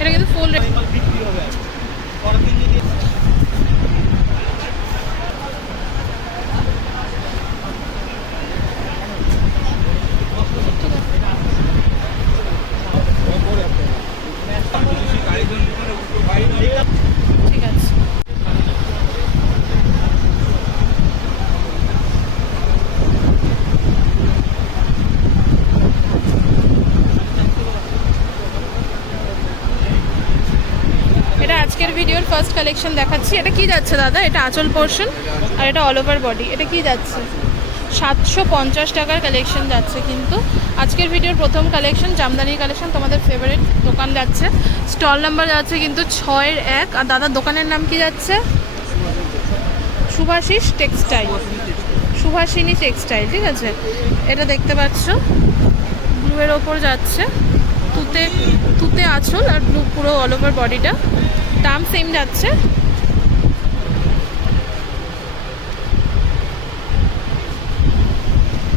এটা কিন্তু ফুল ঠিক আছে এটা আজকের ভিডিওর ফার্স্ট কালেকশন দেখাচ্ছি। এটা কি যাচ্ছে দাদা? এটা আঁচল পোর্শন আর এটা অল ওভার বডি এটা কি যাচ্ছে? সাতশো পঞ্চাশ টাকার কালেকশন যাচ্ছে কিন্তু। আজকের ভিডিওর প্রথম কালেকশন জামদানির কালেকশন তোমাদের ফেভারিট দোকান যাচ্ছে। স্টল নাম্বার যাচ্ছে কিন্তু ছয়ের এক। আর দাদার দোকানের নাম কি যাচ্ছে? সুভাষিস টেক্সটাইল সুভাষিনী টেক্সটাইল ঠিক আছে? এটা দেখতে পাচ্ছ। ব্লুয়ের ওপর যাচ্ছে। তুতে তুতে আঁচল আর ব্লু পুরো অল ওভার বডিটা দাম সেম যাচ্ছে।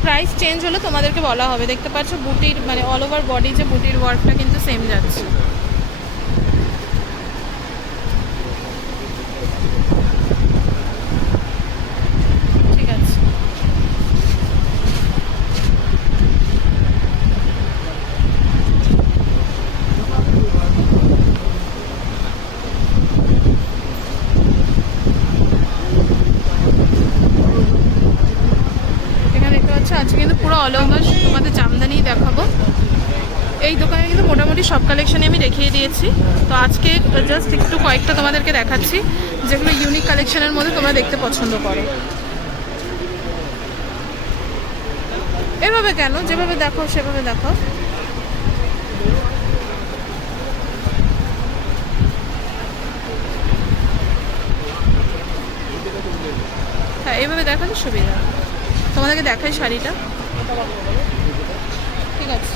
প্রাইস চেঞ্জ হলে তোমাদেরকে বলা হবে। দেখতে পাচ্ছ, বুটির মানে অল ওভার বডি যে বুটির ওয়ার্কটা কিন্তু সেম যাচ্ছে ঠিক আছে এখানে দেখতে পাচ্ছ আজকে কিন্তু পুরো অল তোমাদের জামদানি দেখাবো। এই দোকানে কিন্তু মোটামুটি সব কালেকশনই আমি দেখিয়ে দিয়েছি। তো আজকে জাস্ট একটু কয়েকটা তোমাদেরকে দেখাচ্ছি, যেগুলো ইউনিক কালেকশনের মধ্যে তোমরা দেখতে পছন্দ করো। এভাবে কেন? যেভাবে দেখো সেভাবে দেখো হ্যাঁ এইভাবে দেখালে সুবিধা। তোমাদেরকে দেখাই শাড়িটা। ঠিক আছে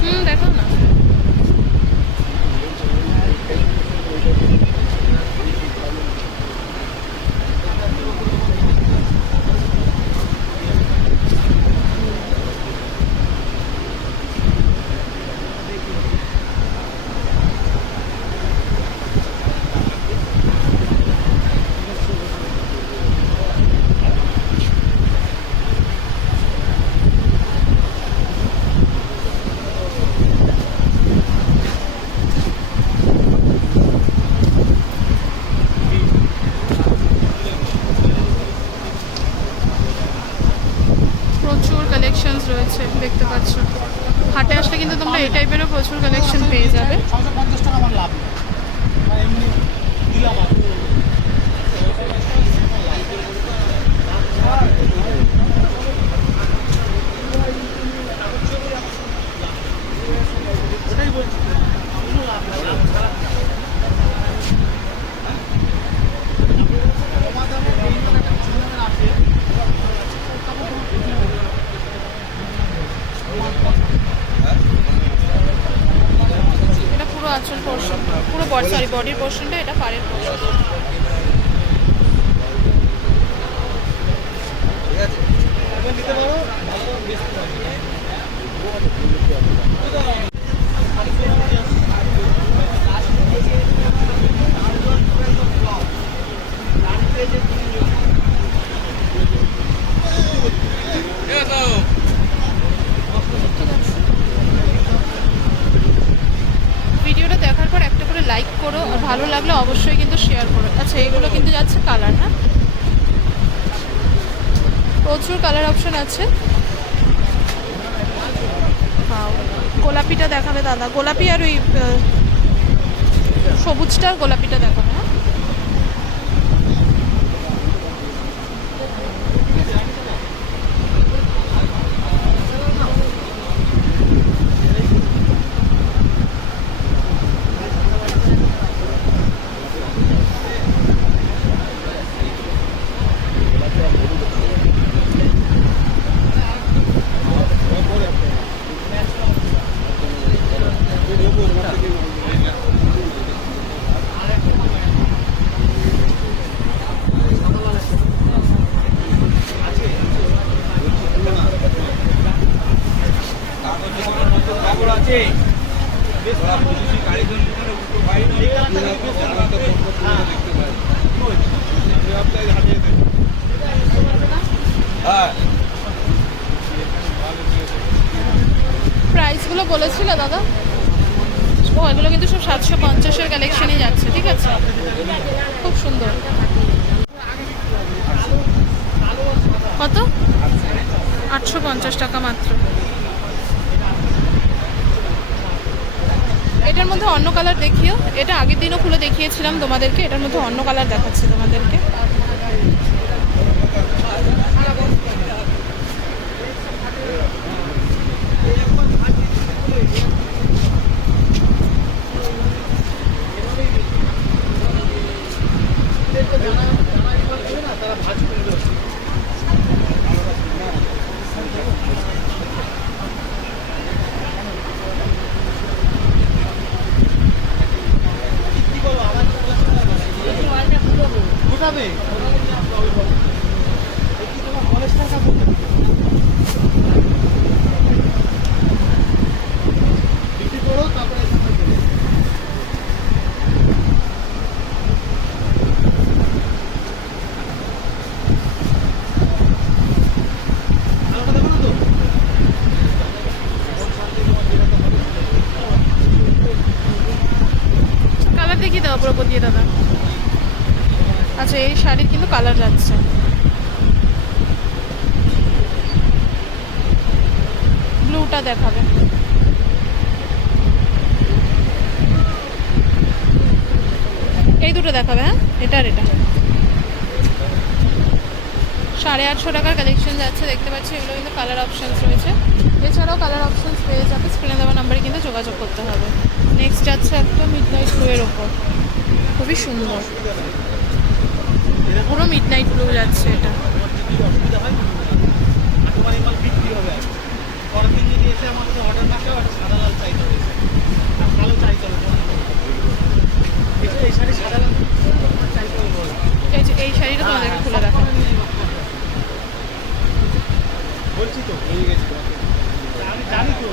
হুম দেখো না প্রচুর কালেকশনস রয়েছে দেখতে পাচ্ছ হাটে আসলে কিন্তু তোমরা এই টাইপেরও প্রচুর কালেকশন পেয়ে যাবে ছশো পঞ্চাশ টাকা আমার লাভ নেই বা এমনি দিলাম আর কি। ওটাই বলছি কোনো লাভ নেই। কমা দামে বিভিন্ন একটা কিছু দামের আছে। এটা পুরো আঁচল পোর্শন পুরো বডি সরি বডির পোর্শনটা এটা পাড়ের পোর্শন তোমরা নিতে পারো ভালো বেশি পাবে ভিডিওটা দেখার পর একটা করে লাইক করো, আর ভালো লাগলে অবশ্যই কিন্তু শেয়ার করো। আচ্ছা এগুলো কিন্তু যাচ্ছে কালার না? প্রচুর কালার অপশন আছে। গোলাপিটা দেখাবে দাদা। গোলাপি আর ওই সবুজটা আর গোলাপিটা দেখাবে Gracias. আটশো পঞ্চাশ টাকা মাত্র। এটার মধ্যে অন্য কালার দেখিও। এটা আগের দিনও খুলে দেখিয়েছিলাম তোমাদেরকে। এটার মধ্যে অন্য কালার দেখাচ্ছি তোমাদেরকে ঢুকাবে কি তোমার কলেজটার কাপড় বিক্রি করো তারপরে এখান থেকে দেবে। আলোটা দেবো না তো? কালার দেখিয়ে দাও পুরো দিয়ে দাদা আচ্ছা এই শাড়ির কিন্তু কালার যাচ্ছে ব্লুটা দেখাবে এই দুটো দেখাবে হ্যাঁ? এটা আর এটা। সাড়ে আটশো টাকার কালেকশন যাচ্ছে, দেখতে পাচ্ছি, এগুলো কিন্তু কালার অপশানস রয়েছে। এছাড়াও কালার অপশানস পেয়ে যাবে স্ক্রিনে দেওয়া নাম্বারে কিন্তু যোগাযোগ করতে হবে। নেক্সট যাচ্ছে একটা মিড নাইট ব্লুয়ের ওপর খুবই সুন্দর। পুরো মিড নাইট ব্লু যাচ্ছে এটা। হয়। পরের দিন যদি এসে আমার অর্ডার না কেউ সাদা লাল চাইতে হবে কালো চাইতে। এই- শাড়িটা তোমাদেরকে খুলে দেখা বলছি তো আমি জানি তো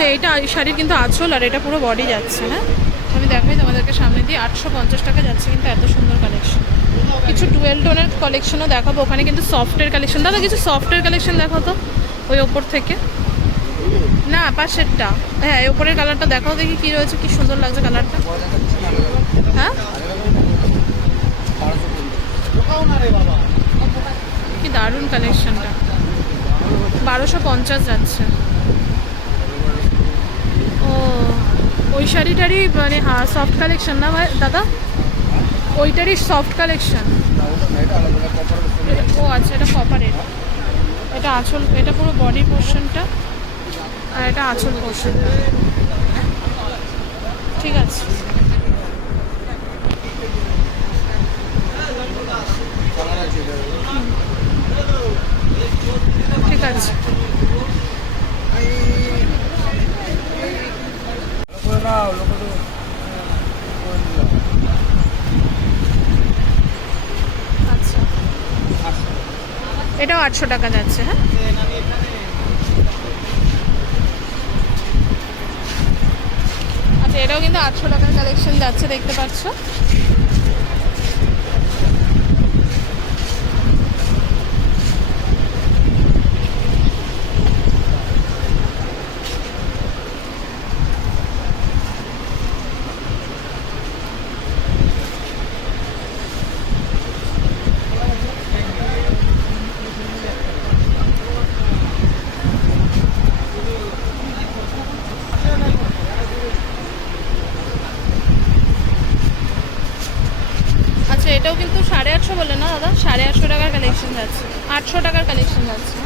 আচ্ছা এই শাড়ির কিন্তু আঁচল আর এটা পুরো বডি যাচ্ছে হ্যাঁ? আমি দেখাই তোমাদেরকে সামনে দিয়ে, আটশো পঞ্চাশ টাকা যাচ্ছে কিন্তু এত সুন্দর কালেকশন কিছু টুয়েল টোনের কালেকশনও দেখাবো, ওখানে কিন্তু সফটের কালেকশন দাদা, কিছু সফটের কালেকশন দেখাও তো, ওই ওপর থেকে। না, পাশেরটা। হ্যাঁ ওপরের কালারটা দেখাও দেখি কি রয়েছে, কি সুন্দর লাগছে কালারটা হ্যাঁ? কি দারুণ কালেকশনটা বারোশো পঞ্চাশ যাচ্ছে। ওই শাড়িটারই মানে হ্যাঁ সফট কালেকশন না ভাই? দাদা? ওইটারই সফট কালেকশন ও আচ্ছা এটা কপারের এটা আঁচল, এটা পুরো বডি পোর্শনটা আর এটা আঁচল পোর্শনটা ঠিক আছে। ঠিক আছে। এটাও আটশো টাকা যাচ্ছে হ্যাঁ? আচ্ছা এটাও কিন্তু আটশো টাকার কালেকশন যাচ্ছে দেখতে পাচ্ছ? দাদা সাড়ে আটশো টাকার কালেকশন যাচ্ছে। আটশো টাকার কালেকশন যাচ্ছে।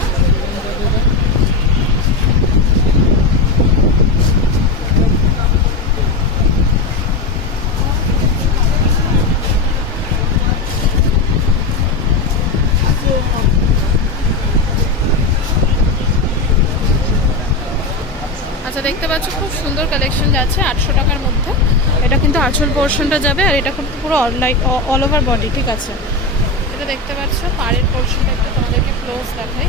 আচ্ছা দেখতে পাচ্ছ, খুব সুন্দর কালেকশন যাচ্ছে আটশো টাকার মধ্যে। এটা কিন্তু আঁচল পোর্শনটা যাবে আর এটা খুব পুরো অনলাইন অল ওভার বডি ঠিক আছে? এটা দেখতে পাচ্ছ, পাড়ের পোর্শনটা একটু তোমাদেরকে ক্লোজ দেখাই।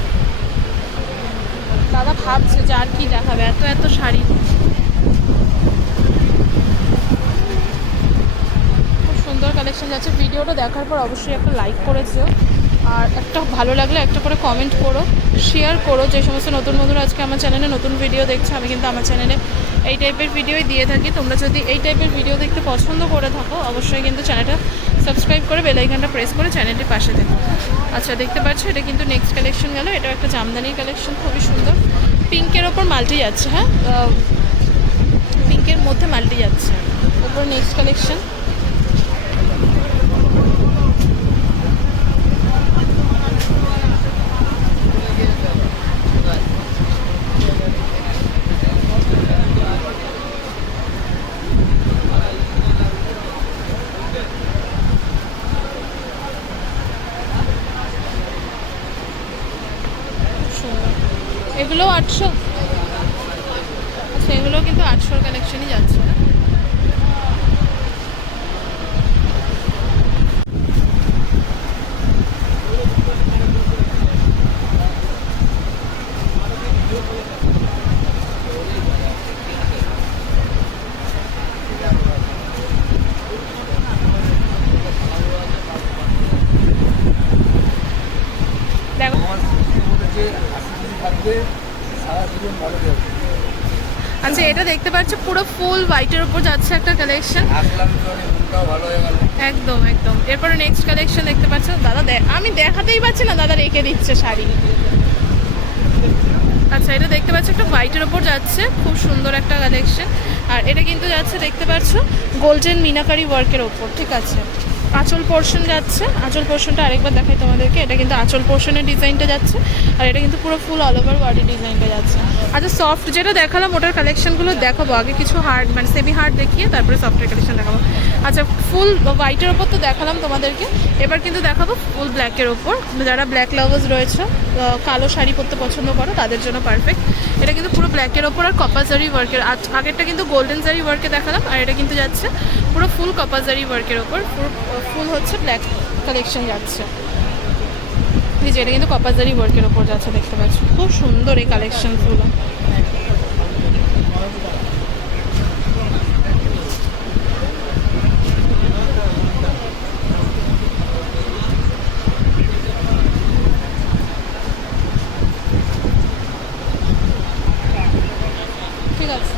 দাদা ভাবছে যে আর কি দেখাবে, এত এত শাড়ি। খুব সুন্দর কালেকশন যাচ্ছে। ভিডিওটা দেখার পর অবশ্যই একটা লাইক করে যেও আর একটা ভালো লাগলে একটা করে কমেন্ট করো শেয়ার করো। যে সমস্ত নতুন বন্ধুরা আজকে আমার চ্যানেলে নতুন ভিডিও দেখছে, আমি কিন্তু আমার চ্যানেলে এই টাইপের ভিডিওই দিয়ে থাকি। তোমরা যদি এই টাইপের ভিডিও দেখতে পছন্দ করে থাকো, অবশ্যই কিন্তু চ্যানেলটা সাবস্ক্রাইব করে বেলাইকানটা প্রেস করে চ্যানেলটি পাশে দেখুন আচ্ছা দেখতে পাচ্ছ, এটা কিন্তু নেক্সট কালেকশন গেল। এটা একটা জামদানির কালেকশন, খুবই সুন্দর। পিঙ্কের ওপর মাল্টি যাচ্ছে হ্যাঁ? পিঙ্কের মধ্যে মাল্টি যাচ্ছে। ওপর নেক্সট কালেকশন সুন্দর এগুলো আটশো আচ্ছা এগুলো কিন্তু আটশোর কালেকশনই যাচ্ছে না দেখো আমার স্মৃতির মধ্যে যে হাসি থাকবে সারা জীবন ভালো থাকবে আচ্ছা এটা দেখতে পাচ্ছ, পুরো ফুল হোয়াইটের উপর যাচ্ছে একটা কালেকশন একদম একদম। এরপরে নেক্সট কালেকশন দেখতে পাচ্ছ, দাদা আমি দেখাতেই পাচ্ছি না, দাদা রেখে দিচ্ছে শাড়ি। আচ্ছা এটা দেখতে পাচ্ছ, একটা হোয়াইটের ওপর যাচ্ছে, খুব সুন্দর একটা কালেকশন আর এটা কিন্তু যাচ্ছে, দেখতে পাচ্ছ গোল্ডেন মিনাকারি ওয়ার্কের ওপর ঠিক আছে। আঁচল পোর্শন যাচ্ছে। আঁচল পোর্শনটা আরেকবার দেখাই তোমাদেরকে। এটা কিন্তু আঁচল পোর্শনের ডিজাইনটা যাচ্ছে, আর এটা কিন্তু পুরো ফুল অল ওভার বডি ডিজাইনটা যাচ্ছে। আচ্ছা সফট যেটা দেখালাম, ওটার কালেকশনগুলো দেখাবো। আগে কিছু হার্ড মানে সেমি হার্ড দেখিয়ে তারপরে সফটের কালেকশন দেখাবো। আচ্ছা ফুল হোয়াইটের ওপর তো দেখালাম তোমাদেরকে। এবার কিন্তু দেখাবো ফুল ব্ল্যাকের ওপর। যারা ব্ল্যাক লাভার্স রয়েছে কালো শাড়ি পরতে পছন্দ করো, তাদের জন্য পারফেক্ট এটা কিন্তু পুরো ব্ল্যাকের ওপর আর কপাজারি ওয়ার্কের আগেরটা কিন্তু গোল্ডেন জারি ওয়ার্কে দেখালাম, আর এটা কিন্তু যাচ্ছে পুরো ফুল কপাজারি ওয়ার্কের ওপর পুরো ফুল হচ্ছে ব্ল্যাক কালেকশন যাচ্ছে। এই যে এটা কিন্তু কপাজারি ওয়ার্কের ওপর যাচ্ছে, দেখতে পাচ্ছি। খুব সুন্দর এই কালেকশনগুলো ঠিক আছে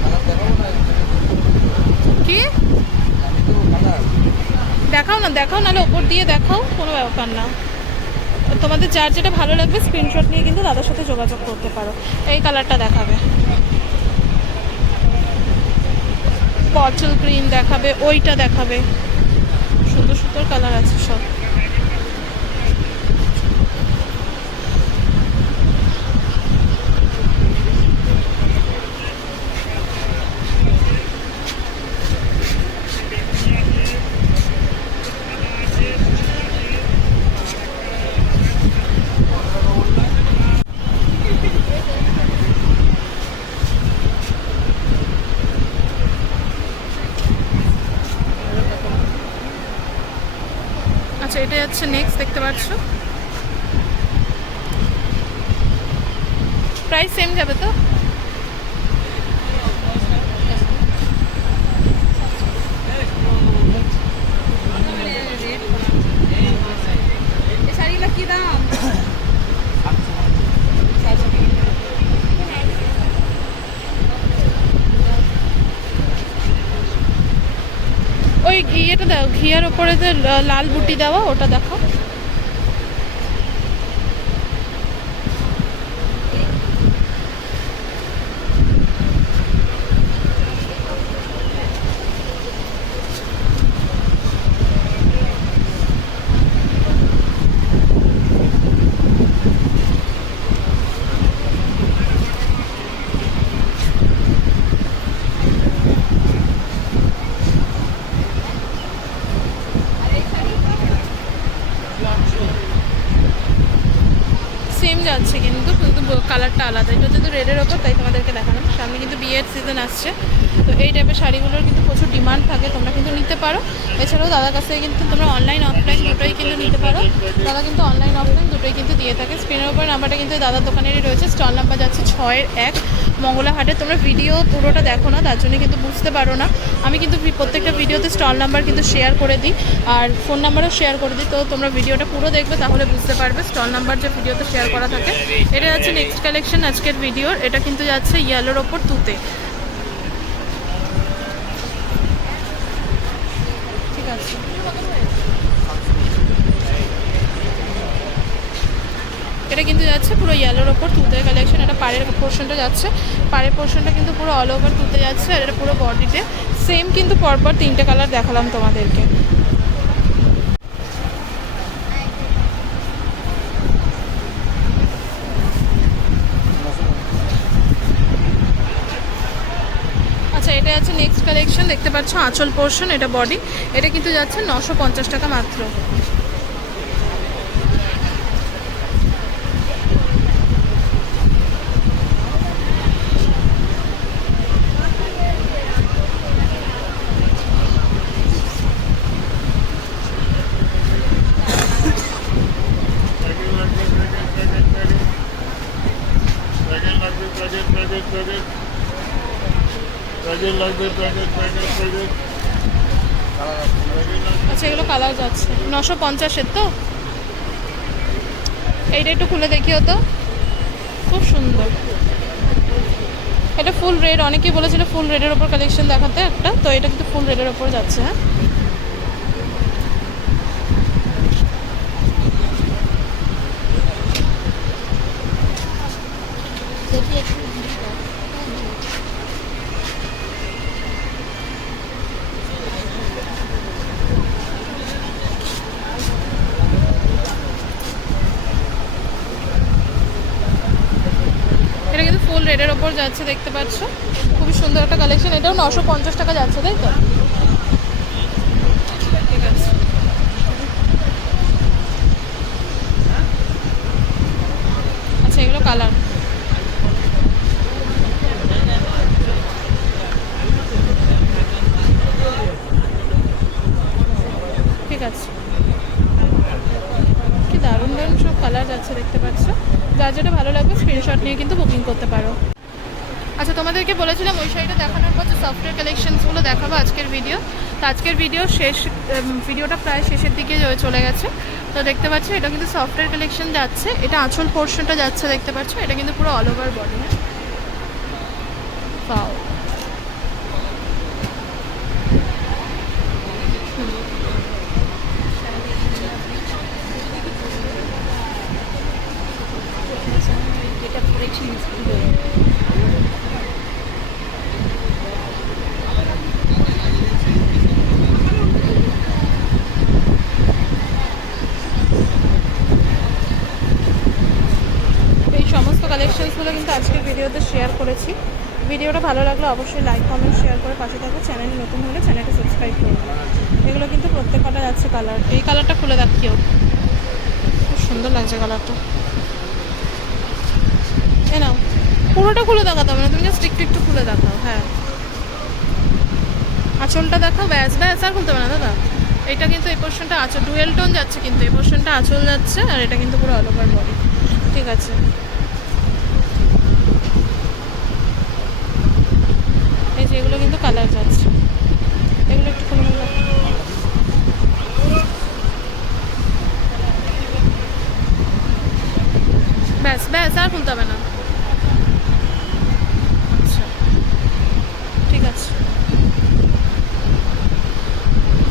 কালার দেখাবো না কি আমি তো কালার দেখাও নাহলে ওপর দিয়ে দেখাও কোনো ব্যাপার না। তোমাদের যার যেটা ভালো লাগবে স্ক্রিনশট নিয়ে কিন্তু দাদার সাথে যোগাযোগ করতে পারো। এই কালারটা দেখাবে। পটল গ্রিন দেখাবে, ওইটা দেখাবে। সুন্দর সুন্দর কালার আছে সব। এটা যাচ্ছে নেক্সট দেখতে পাচ্ছ? প্রাইস সেম যাবে তো শাড়িগুলো কি দাম ওই ইয়েটা দাও ঘিয়ার ওপরে যে লাল বুটি দেওয়া ওটা দেখো কালারটা আলাদা। এটা যেহেতু রেডের ওপর তাই তোমাদেরকে দেখালাম। সামনে কিন্তু বিয়ের সিজন আসছে। তো এই টাইপের শাড়িগুলোর কিন্তু প্রচুর ডিমান্ড থাকে, তোমরা কিন্তু নিতে পারো। এছাড়াও দাদার কাছ থেকে কিন্তু তোমরা অনলাইন অফলাইন দুটোই কিন্তু নিতে পারো। দাদা কিন্তু অনলাইন অফলাইন দুটোই কিন্তু দিয়ে থাকে। স্ক্রিনের উপর নাম্বারটা কিন্তু দাদার দোকানেরই রয়েছে। স্টল নাম্বার যাচ্ছে ছয়ের এক মঙ্গলা হাটে তোমরা ভিডিও পুরোটা দেখো না, তার জন্য কিন্তু বুঝতে পারো না। আমি কিন্তু প্রত্যেকটা ভিডিওতে স্টল নাম্বার কিন্তু শেয়ার করে দিই, আর ফোন নাম্বারও শেয়ার করে দিই। তো তোমরা ভিডিওটা পুরো দেখবে, তাহলে বুঝতে পারবে। স্টল নাম্বার যে ভিডিওতে শেয়ার করা থাকে, এটা যাচ্ছে নেক্সট কালেকশন আজকের ভিডিওর এটা কিন্তু যাচ্ছে ইয়েলোর ওপর তুতে। এটা কিন্তু যাচ্ছে পুরো ইয়েলোর ওপর তুতে কালেকশন এটা পাড়ের পোর্শনটা যাচ্ছে। পাড়ের পোর্শনটা কিন্তু পুরো অল ওভার তুতে যাচ্ছে আর এটা পুরো বডিতে সেম কিন্তু পরপর তিনটে কালার দেখালাম তোমাদেরকে আচ্ছা এটা যাচ্ছে নেক্সট কালেকশন দেখতে পাচ্ছ আঁচল পোর্শন এটা বডি এটা কিন্তু যাচ্ছে নশো টাকা মাত্র প্যাকেট লাগবে প্যাকেট প্যাকেট প্যাকেট প্যাকেট লাগবে প্যাকেট প্যাকেট প্যাকেট আচ্ছা এগুলো কালার যাচ্ছে নশো পঞ্চাশের তো? এইটা একটু খুলে দেখিও তো খুব সুন্দর। এটা ফুল রেড অনেকেই বলেছিল ফুল রেডের ওপর কালেকশন দেখাতে একটা, তো এটা কিন্তু ফুল রেডের ওপর যাচ্ছে হ্যাঁ এটা কিন্তু ফুল যাচ্ছে, দেখতে পাচ্ছ? খুবই সুন্দর একটা কালেকশন এটাও নশো পঞ্চাশ টাকা যাচ্ছে, তাই তো? ঠিক আছে। আচ্ছা এগুলো কালার ঠিক আছে। কি দারুণ দারুণ সব কালার যাচ্ছে দেখতে পাচ্ছ। যার যেটা ভালো লাগবে স্ক্রিনশট নিয়ে কিন্তু বুকিং করতে পারো। আচ্ছা তোমাদেরকে বলেছিলাম ওই সাইডে দেখানোর পর যে সফটওয়্যার কালেকশনসগুলো দেখাবো আজকের ভিডিও তো আজকের ভিডিও শেষ ভিডিওটা প্রায় শেষের দিকে চলে গেছে। তো দেখতে পাচ্ছ, এটা কিন্তু সফটওয়্যার কালেকশন যাচ্ছে। এটা আঁচল পোর্শনটা যাচ্ছে, দেখতে পাচ্ছ? এটা কিন্তু পুরো অল ওভার বডি হ্যাঁ Wow. এই সমস্ত কালেকশনসগুলো কিন্তু আজকের ভিডিওতে শেয়ার করেছি। ভিডিওটা ভালো লাগলে অবশ্যই লাইক কমেন্ট শেয়ার করে পাশে থাকবে চ্যানেল নতুন হলে চ্যানেলটা সাবস্ক্রাইব করবে এগুলো কিন্তু প্রত্যেক কটা যাচ্ছে কালার এই কালারটা খুলে দেখ কেউ। খুব সুন্দর লাগছে কালারটা এ নাও। পুরোটা খুলে দেখাতে হবে না, তুমি জাস্ট একটু একটু খুলে দেখাও হ্যাঁ। আঁচলটা দেখাও, ব্যাস ব্যাস, আর খুলতে হবে না, দাদা। এটা কিন্তু এই পোর্শনটা আঁচল ডুয়েল টোন যাচ্ছে কিন্তু, এই পোর্শনটা আঁচল যাচ্ছে, আর এটা কিন্তু পুরো অল ওভার বডি ঠিক আছে এই যে এগুলো কিন্তু কালার যাচ্ছে এগুলো একটু কোনো ব্যাস ব্যাস আর খুলতে হবে না আচ্ছা ঠিক আছে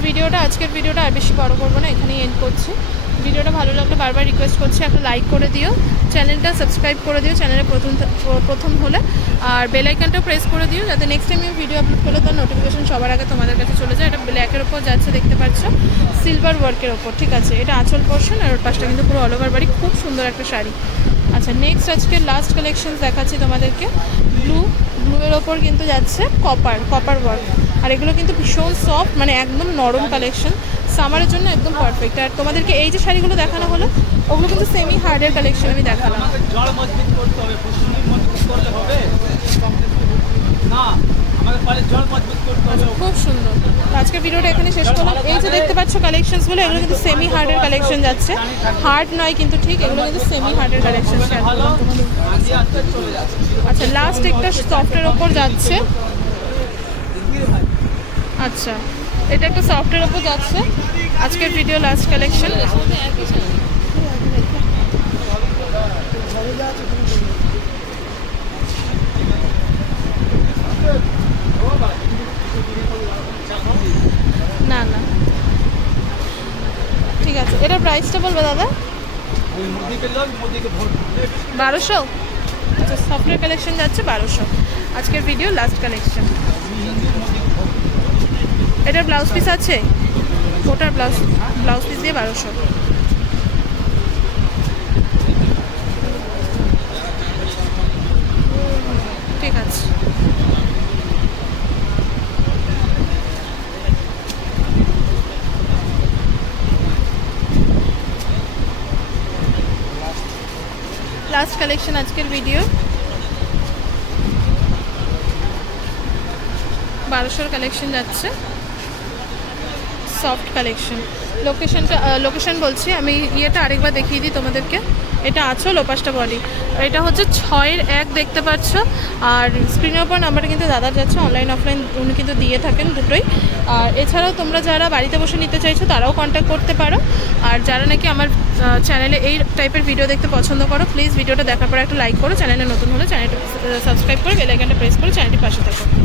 ভিডিওটা আজকের ভিডিওটা আর বেশি বড় করব না, এখানেই এন্ড করছি। ভিডিওটা ভালো লাগলে বারবার রিকোয়েস্ট করছি, একটা লাইক করে দিও। চ্যানেলটা সাবস্ক্রাইব করে দিও চ্যানেলে প্রথম প্রথম হলে। আর বেল আইকনটা প্রেস করে দিও, যাতে নেক্সট টাইম আমি ভিডিও আপলোড করলে তার নোটিফিকেশন সবার আগে তোমাদের কাছে চলে যায়। এটা ব্ল্যাকের ওপর যাচ্ছে, দেখতে পাচ্ছ? সিলভার ওয়ার্কের ওপর ঠিক আছে? এটা আঁচল পোর্শন আর ওর পাশটা কিন্তু পুরো অল ওভার বাড়ি খুব সুন্দর একটা শাড়ি। আচ্ছা নেক্সট আজকে লাস্ট কালেকশন দেখাচ্ছি তোমাদেরকে। ব্লু ব্লুয়ের ওপর কিন্তু যাচ্ছে কপার কপার ওয়ার্ক আর এগুলো কিন্তু ভীষণ সফট মানে একদম নরম কালেকশন সামারের জন্য একদম পারফেক্ট আর তোমাদেরকে এই যে শাড়িগুলো দেখানো হলো ওগুলো কিন্তু সেমি হার্ডের কালেকশন আমি দেখালাম। আমাকে জড় মজবুত করতে হবে পুষ্টির মজবুত করলে হবে? না আমাকে পারে জল মজবুত করতে হবে। খুব সুন্দর। তো আজকের ভিডিওটা এখানে শেষ করলাম। এই যে দেখতে পাচ্ছ কালেকশনসগুলো এগুলো কিন্তু সেমি হার্ডের কালেকশন যাচ্ছে। হার্ড নয় কিন্তু ঠিক এগুলো কিন্তু সেমি হার্ডের কালেকশন আজকে আজকে আচ্ছা লাস্ট একটা সফটের ওপর যাচ্ছে। আচ্ছা। এটা একটা সফটের ওপর যাচ্ছে। আজকের ভিডিও লাস্ট কালেকশন না না। ঠিক আছে। এটার প্রাইসটা বলবে, দাদা? বারোশো? আচ্ছা সফটওয়্যার কালেকশন যাচ্ছে বারোশো। আজকের ভিডিও লাস্ট কালেকশন এটার ব্লাউজ পিস আছে? ওটার ব্লাউজ ব্লাউজ পিস দিয়ে বারোশো। ঠিক আছে। লাস্ট কালেকশন আজকের ভিডিও বারোশোর কালেকশন যাচ্ছে। সফট কালেকশন লোকেশনটা লোকেশন বলছি, আমি ইয়েটা আরেকবার দেখিয়ে দিই তোমাদেরকে। এটা আছো লোপাসটা বডি এটা হচ্ছে ছয়ের এক দেখতে পাচ্ছ। আর স্ক্রিনের ওপর নাম্বারটা কিন্তু দাদার যাচ্ছে অনলাইন অফলাইন উনি কিন্তু দিয়ে থাকেন দুটোই। আর এছাড়াও তোমরা যারা বাড়িতে বসে নিতে চাইছো, তারাও কন্ট্যাক্ট করতে পারো। আর যারা নাকি আমার চ্যানেলে এই টাইপের ভিডিও দেখতে পছন্দ করো প্লিজ ভিডিওটা দেখার পর একটা লাইক করো। চ্যানেলে নতুন হলে চ্যানেলটা সাবস্ক্রাইব করে বেল আইকনটা প্রেস করে চ্যানেলটির পাশে থাকো।